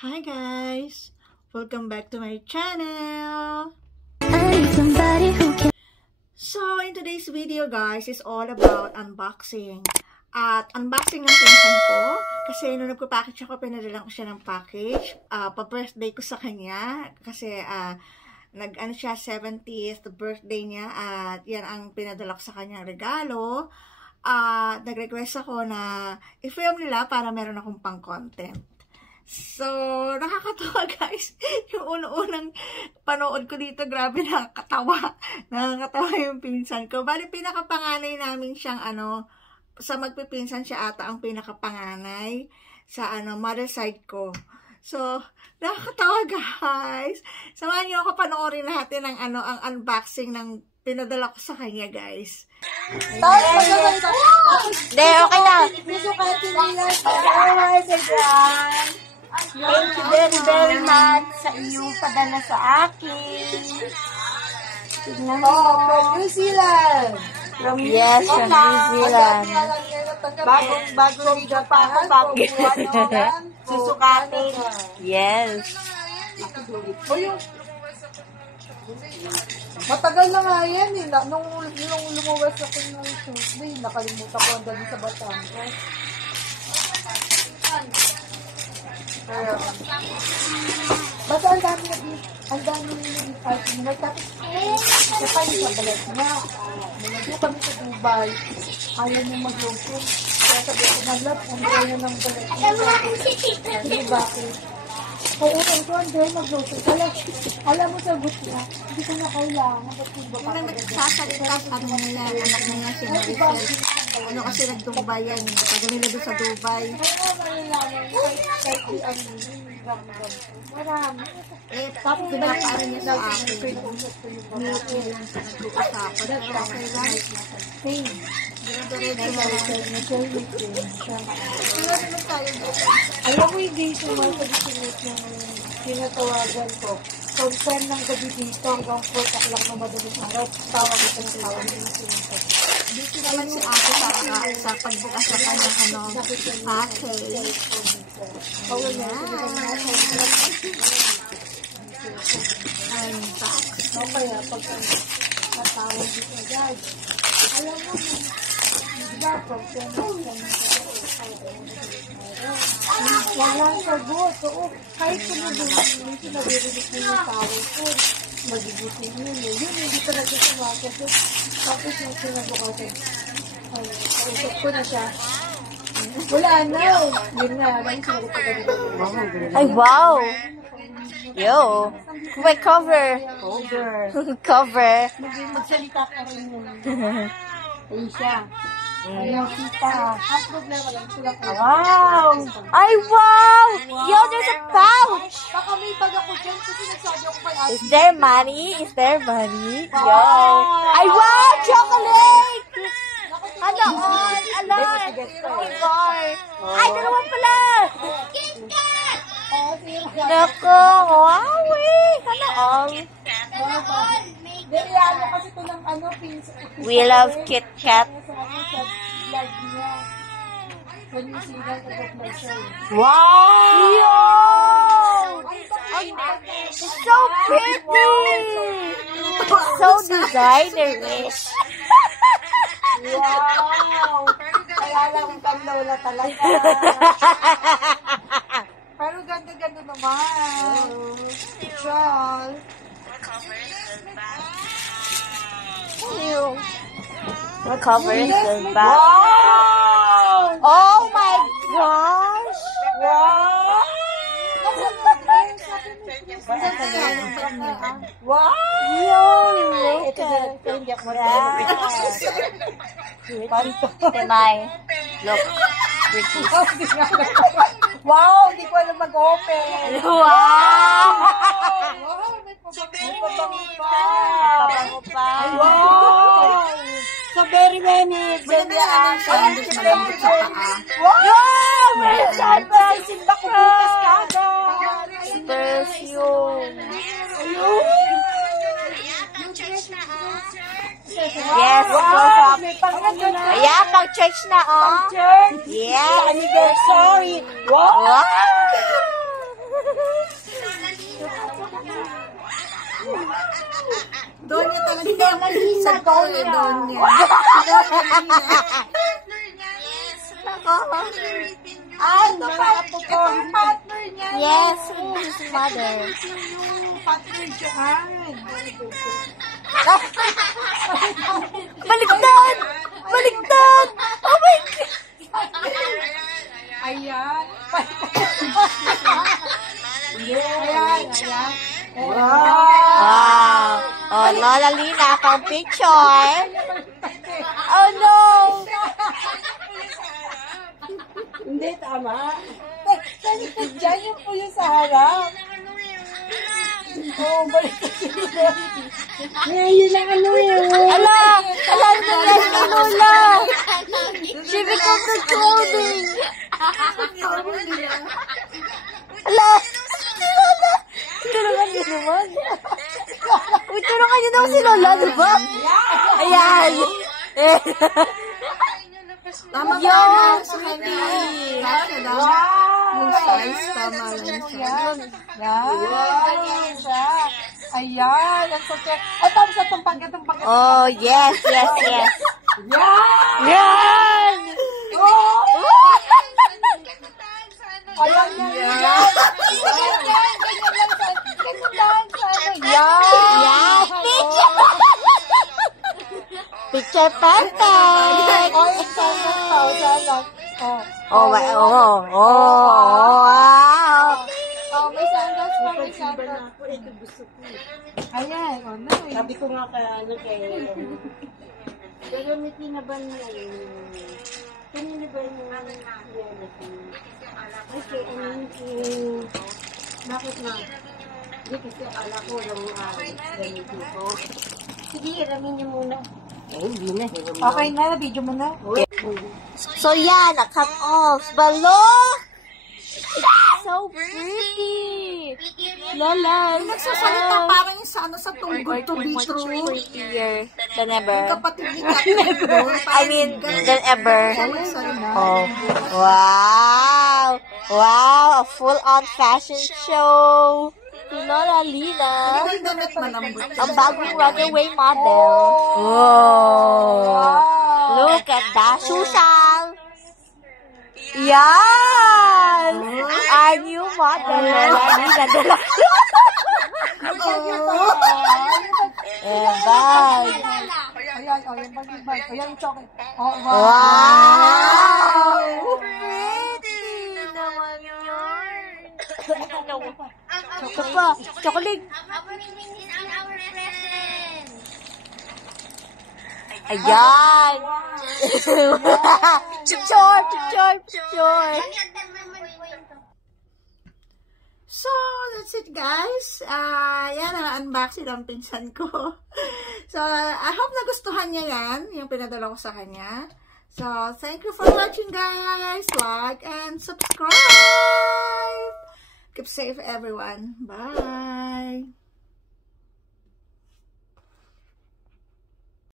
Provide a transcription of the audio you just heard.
Hi guys! Welcome back to my channel! So, in today's video guys, is all about unboxing. At unboxing ng pinsan ko. Kasi nung nagpa-package ako, pinadala ko siya ng package. Pa-birthday ko sa kanya. Kasi nag-ano siya, 70th birthday niya. At yan ang pinadala ko sa kanyang regalo. Nag-request ako na i-film nila para meron akong pang-content. So, nakakatawa guys. Yung unang panood ko dito, grabe, nakakatawa. Nakakatawa yung pinsan ko. Bali, pinakapanganay namin siyang sa magpipinsan siya ata ang pinakapanganay sa mother side ko. So, nakakatawa guys. Samahan niyo ako panoorin natin ang unboxing ng pinadala ko sa kanya guys. Hindi, okay na. Thank you very much sa iyong padala sa akin. Tignan mo. From New Zealand. Yes, from New Zealand. Bagong video pa ako. Susukatin. Yes. Matagal na nga yan eh. Nung lumuwas ako ng Tuesday, nakalimutan ko ang dali sa Batangas. Basta ang dami nag-fighting. Tapos, kapag sa balat niya, nalagyo kami sa Dubai, ayaw niya mag-lotion. Kaya sabi ko, mag-love, ayaw niya ng balat niya. Hindi bakit? Kaya ito, hindi, mag-lotion. Alam mo, sagot niya, hindi ko na kailangan. Ba't yung baka Yung nagsasalita, nila, anak niya si Maricel. Kasi nag-Dubai yan. Pag nila doon sa Dubai. Marami. Tapos pinapaaral niya sa akin. Milky lang sa nag-uusapan. Pero okay lang. Alam mo yung dito mo sa disunod ng tinatawagan ko. From 10 ng gabi dito hanggang 4 o'clock na madaling araw. Tawag ito ng tawag ng sinunod. Dito naman si ate sa pagbukas sa kanyang package. Unbox. Kaya pag natawag dito agad. Alam mo, diba, from 10 ng walang sagot. Oo, kahit sinabihin, sinabirinig mo yung tawag ko. Magibutin yun. Yun, hindi ka nagsasawagan. Tapos yung sinabukasan. Kausap ko na siya. Wala na. Yun nga, lang sinagot ko ganito. Ay, wow! Yo! May cover! Cover! Magsalita ka rin yun. Ayun siya. Ayaw kita. Ang problema lang sila ko. Wow! Ay, wow! Yo, there's a pouch! Baka may bag ako dyan kasi nagsabi ako kay ate. Is there money? Is there money? Yo! Ay, wow! Chocolate! Ano all? Ala! Ay, dalawa pala! Nako! Wow eh! Ano all? Dahil ano kasi ito ng pins. We love Kit Kat. Wow! Yo! So pretty! So designer-ish. Wow! Kaya lang kang lola talaga. Pero ganda-ganda naman. Shawl. The cover is the back. Wow! Oh my gosh! Wow! Wow! Yo, look at Timay. Look. Pretty. Wow! Hindi ko alam mag-open. Wow! May pabango pa. Pabango pa. Wow! So very many. Wow! May sunrise! Simba ko bukas kagad. Perfume. Ayun. Yes, Wow! May pang-ano na. Ayan, pang-church na, oh. Church. Yes. Anniversary. Wow! Wow! Sa doon niya. Ano pa? Ito partner niya. Yes, his mother. Yung partner dyan. Baligtad! Baligtad! Oh my God! Ayan. Ayan. Wow! Oh, Lola Lina, pang picture. Oh no! Hindi, tama. Diyan yung puyo sa harap. Oo, balik ka dito. Ngayon lang ano yun. Ala! Ala, nangyari kay Lola! She becomes a clothing! Ala! Si Lola! Tulungan niyo naman. Uy, tulungan niyo naman si Lola, di ba? Ayan! Tama ba Yo, naman sa kanya? Kasi lang. Yung size, tama lang siya. Ayan, ang sakit. At tapos itong pagkat. Oh, yes, yes, yes. Yan! Yan! Oh! Ayan na yan. Yan! Picture perfect! Oh, yung sana. Oh, wow! May sandals pa, may sandals. Ito gusto ko. Ayan, no. Sabi ko nga kay gagamitin na ba niya kanina ba yung bakit na? Hindi kasi akala ko lang gamitin ko. Sige, iramin niyo muna. Hindi na. Okay na, video mo na. So, yan, na-cut off. But look! It's so pretty! Lola! Nagsasalita parang yung sa too good to be true. Prettier than ever. Kapatid ni Never. I mean, than ever. Magsalita. Oh. Wow! Wow! A full-on fashion show! Si Lola Lina. Hindi damit malambot. Ang bagong runaway model. Whoa! Look at that. Susal! Yan! Our new model. Lola Lina. And bye. Ayan, yung bag. Ayan, yung chocolate. Oh, Wow! Pretty naman yun. Ito pa, chocolate. Ayan. Picture. So, that's it guys. Yan ang unboxing ng pinsan ko. So, I hope nagustuhan niya yan, yung pinadala ko sa kanya. So, thank you for watching guys. Like and subscribe. Keep safe everyone. Bye.